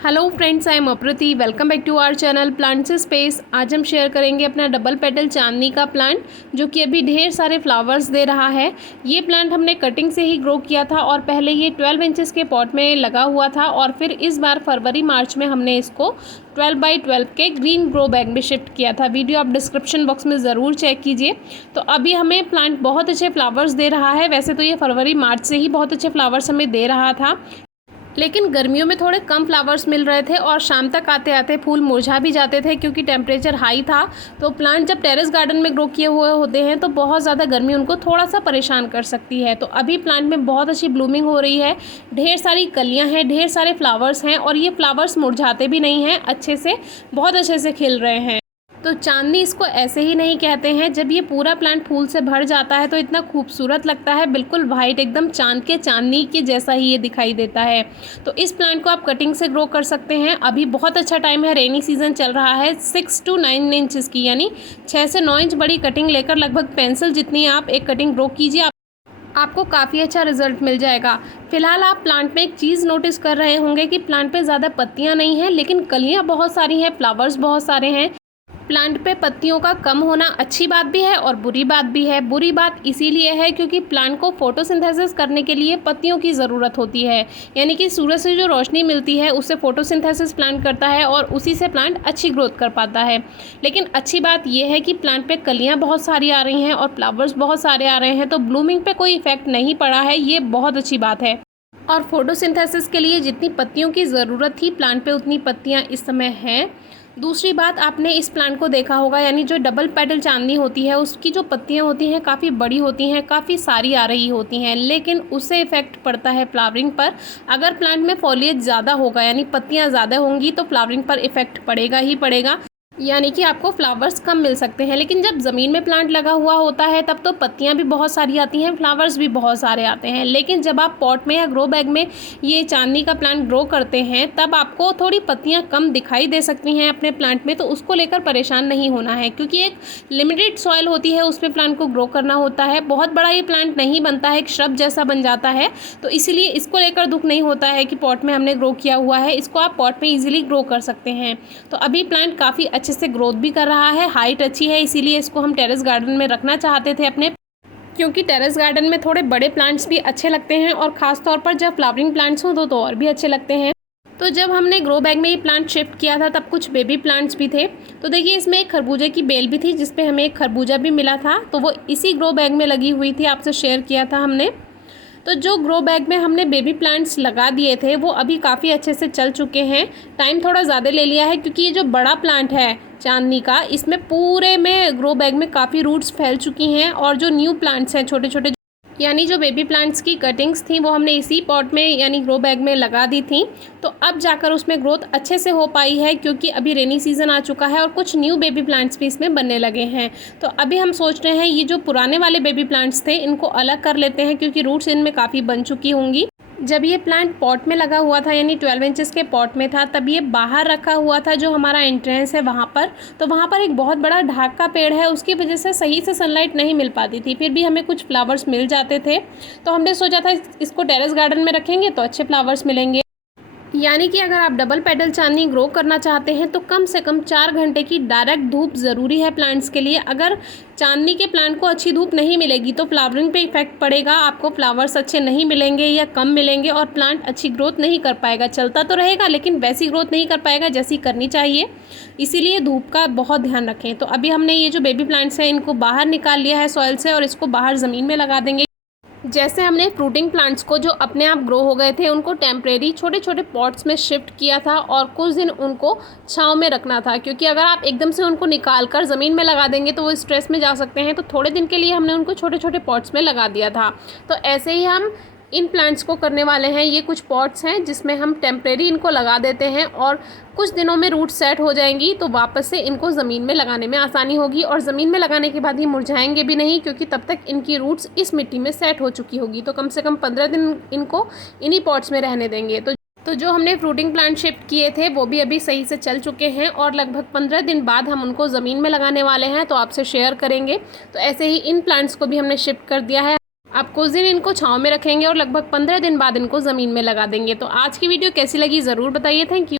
Hello friends, I am Aprati. Welcome back to our channel plants space. आज हम share करेंगे अपना डबल पेटल चांदनी का प्लांट, जो कि अभी ढेर सारे फ्लावर्स दे रहा है। ये प्लांट हमने कटिंग से ही ग्रो किया था और पहले ये 12 इंचेस के पॉट में लगा हुआ था और फिर इस बार फरवरी मार्च में हमने इसको 12 बाई 12 के ग्रीन ग्रो बैग में शिफ्ट किया था। वीडियो आप डिस्क्रिप्शन बॉक्स में ज़रूर चेक कीजिए। तो अभी हमें प्लांट बहुत अच्छे फ्लावर्स दे रहा है। वैसे तो ये फरवरी मार्च से ही बहुत अच्छे फ्लावर्स हमें दे रहा था, लेकिन गर्मियों में थोड़े कम फ्लावर्स मिल रहे थे और शाम तक आते आते फूल मुरझा भी जाते थे क्योंकि टेम्परेचर हाई था। तो प्लांट जब टेरेस गार्डन में ग्रो किए हुए होते हैं तो बहुत ज़्यादा गर्मी उनको थोड़ा सा परेशान कर सकती है। तो अभी प्लांट में बहुत अच्छी ब्लूमिंग हो रही है, ढेर सारी कलियाँ हैं, ढेर सारे फ्लावर्स हैं और ये फ्लावर्स मुरझाते भी नहीं हैं, अच्छे से बहुत अच्छे से खिल रहे हैं। तो चांदनी इसको ऐसे ही नहीं कहते हैं। जब ये पूरा प्लांट फूल से भर जाता है तो इतना खूबसूरत लगता है, बिल्कुल वाइट, एकदम चांद के चांदनी के जैसा ही ये दिखाई देता है। तो इस प्लांट को आप कटिंग से ग्रो कर सकते हैं। अभी बहुत अच्छा टाइम है, रेनी सीजन चल रहा है। 6 to 9 इंचज़ की, यानी 6 से 9 इंच बड़ी कटिंग लेकर लगभग पेंसिल जितनी आप एक कटिंग ग्रो कीजिए, आपको काफ़ी अच्छा रिजल्ट मिल जाएगा। फिलहाल आप प्लांट में एक चीज़ नोटिस कर रहे होंगे कि प्लांट पे ज़्यादा पत्तियां नहीं हैं, लेकिन कलियां बहुत सारी हैं, फ्लावर्स बहुत सारे हैं। प्लांट पे पत्तियों का कम होना अच्छी बात भी है और बुरी बात भी है। बुरी बात इसीलिए है क्योंकि प्लांट को फोटोसिंथेसिस करने के लिए पत्तियों की ज़रूरत होती है, यानी कि सूरज से जो रोशनी मिलती है उससे फोटोसिंथेसिस प्लांट करता है और उसी से प्लांट अच्छी ग्रोथ कर पाता है। लेकिन अच्छी बात यह है कि प्लांट पे कलियाँ बहुत सारी आ रही हैं और फ्लावर्स बहुत सारे आ रहे हैं, तो ब्लूमिंग पे कोई इफेक्ट नहीं पड़ा है, ये बहुत अच्छी बात है। और फोटोसिंथेसिस के लिए जितनी पत्तियों की ज़रूरत थी प्लांट पे उतनी पत्तियाँ इस समय हैं। दूसरी बात, आपने इस प्लांट को देखा होगा, यानी जो डबल पेटल चांदनी होती है उसकी जो पत्तियां होती हैं काफ़ी बड़ी होती हैं, काफ़ी सारी आ रही होती हैं, लेकिन उससे इफ़ेक्ट पड़ता है फ्लावरिंग पर। अगर प्लांट में फॉलिएज ज़्यादा होगा, यानी पत्तियां ज़्यादा होंगी, तो फ्लावरिंग पर इफ़ेक्ट पड़ेगा ही पड़ेगा, यानी कि आपको फ्लावर्स कम मिल सकते हैं। लेकिन जब ज़मीन में प्लांट लगा हुआ होता है तब तो पत्तियां भी बहुत सारी आती हैं, फ्लावर्स भी बहुत सारे आते हैं। लेकिन जब आप पॉट में या ग्रो बैग में ये चांदनी का प्लांट ग्रो करते हैं तब आपको थोड़ी पत्तियां कम दिखाई दे सकती हैं अपने प्लांट में, तो उसको लेकर परेशान नहीं होना है क्योंकि एक लिमिटेड सॉइल होती है, उसमें प्लांट को ग्रो करना होता है। बहुत बड़ा ये प्लांट नहीं बनता है, एक श्रब जैसा बन जाता है, तो इसीलिए इसको लेकर दुख नहीं होता है कि पॉट में हमने ग्रो किया हुआ है, इसको आप पॉट में ईजिली ग्रो कर सकते हैं। तो अभी प्लांट काफ़ी अच्छे से ग्रोथ भी कर रहा है, हाइट अच्छी है, इसीलिए इसको हम टेरेस गार्डन में रखना चाहते थे अपने, क्योंकि टेरेस गार्डन में थोड़े बड़े प्लांट्स भी अच्छे लगते हैं और ख़ास तौर पर जब फ्लावरिंग प्लांट्स हों तो और भी अच्छे लगते हैं। तो जब हमने ग्रो बैग में ये प्लांट शिफ्ट किया था तब कुछ बेबी प्लांट्स भी थे। तो देखिए, इसमें एक खरबूजे की बेल भी थी जिसपे हमें एक खरबूजा भी मिला था, तो वो इसी ग्रो बैग में लगी हुई थी, आपसे शेयर किया था हमने। तो जो ग्रो बैग में हमने बेबी प्लांट्स लगा दिए थे वो अभी काफ़ी अच्छे से चल चुके हैं। टाइम थोड़ा ज़्यादा ले लिया है क्योंकि ये जो बड़ा प्लांट है चांदनी का, इसमें पूरे में ग्रो बैग में काफ़ी रूट्स फैल चुकी हैं और जो न्यू प्लांट्स हैं छोटे छोटे, यानी जो बेबी प्लांट्स की कटिंग्स थी वो हमने इसी पॉट में यानी ग्रो बैग में लगा दी थी। तो अब जाकर उसमें ग्रोथ अच्छे से हो पाई है क्योंकि अभी रेनी सीज़न आ चुका है और कुछ न्यू बेबी प्लांट्स भी इसमें बनने लगे हैं। तो अभी हम सोच रहे हैं ये जो पुराने वाले बेबी प्लांट्स थे इनको अलग कर लेते हैं क्योंकि रूट्स इनमें काफ़ी बन चुकी होंगी। जब ये प्लांट पॉट में लगा हुआ था, यानी 12 इंचेस के पॉट में था, तब ये बाहर रखा हुआ था जो हमारा एंट्रेंस है वहाँ पर। तो वहाँ पर एक बहुत बड़ा ढाक का पेड़ है, उसकी वजह से सही से सनलाइट नहीं मिल पाती थी, फिर भी हमें कुछ फ्लावर्स मिल जाते थे। तो हमने सोचा था इसको टेरेस गार्डन में रखेंगे तो अच्छे फ्लावर्स मिलेंगे। यानी कि अगर आप डबल पेटल चांदनी ग्रो करना चाहते हैं तो कम से कम 4 घंटे की डायरेक्ट धूप ज़रूरी है प्लांट्स के लिए। अगर चांदनी के प्लांट को अच्छी धूप नहीं मिलेगी तो फ्लावरिंग पे इफेक्ट पड़ेगा, आपको फ्लावर्स अच्छे नहीं मिलेंगे या कम मिलेंगे और प्लांट अच्छी ग्रोथ नहीं कर पाएगा। चलता तो रहेगा लेकिन वैसी ग्रोथ नहीं कर पाएगा जैसी करनी चाहिए, इसीलिए धूप का बहुत ध्यान रखें। तो अभी हमने ये जो बेबी प्लांट्स हैं इनको बाहर निकाल लिया है सॉइल से और इसको बाहर ज़मीन में लगा देंगे। जैसे हमने फ्रूटिंग प्लांट्स को जो अपने आप ग्रो हो गए थे उनको टेम्परेरी छोटे छोटे पॉट्स में शिफ्ट किया था और कुछ दिन उनको छांव में रखना था, क्योंकि अगर आप एकदम से उनको निकाल कर ज़मीन में लगा देंगे तो वो स्ट्रेस में जा सकते हैं। तो थोड़े दिन के लिए हमने उनको छोटे छोटे पॉट्स में लगा दिया था। तो ऐसे ही हम इन प्लांट्स को करने वाले हैं। ये कुछ पॉट्स हैं जिसमें हम टेम्परेरी इनको लगा देते हैं और कुछ दिनों में रूट सेट हो जाएंगी तो वापस से इनको ज़मीन में लगाने में आसानी होगी और ज़मीन में लगाने के बाद ये मुरझाएंगे भी नहीं क्योंकि तब तक इनकी रूट्स इस मिट्टी में सेट हो चुकी होगी। तो कम से कम 15 दिन इनको इन्हीं पॉट्स में रहने देंगे। तो जो हमने फ्रूटिंग प्लांट शिफ्ट किए थे वो भी अभी सही से चल चुके हैं और लगभग 15 दिन बाद हम उनको ज़मीन में लगाने वाले हैं, तो आपसे शेयर करेंगे। तो ऐसे ही इन प्लांट्स को भी हमने शिफ्ट कर दिया है। आप कुछ दिन इनको छांव में रखेंगे और लगभग 15 दिन बाद इनको ज़मीन में लगा देंगे। तो आज की वीडियो कैसी लगी ज़रूर बताइए। Thank you.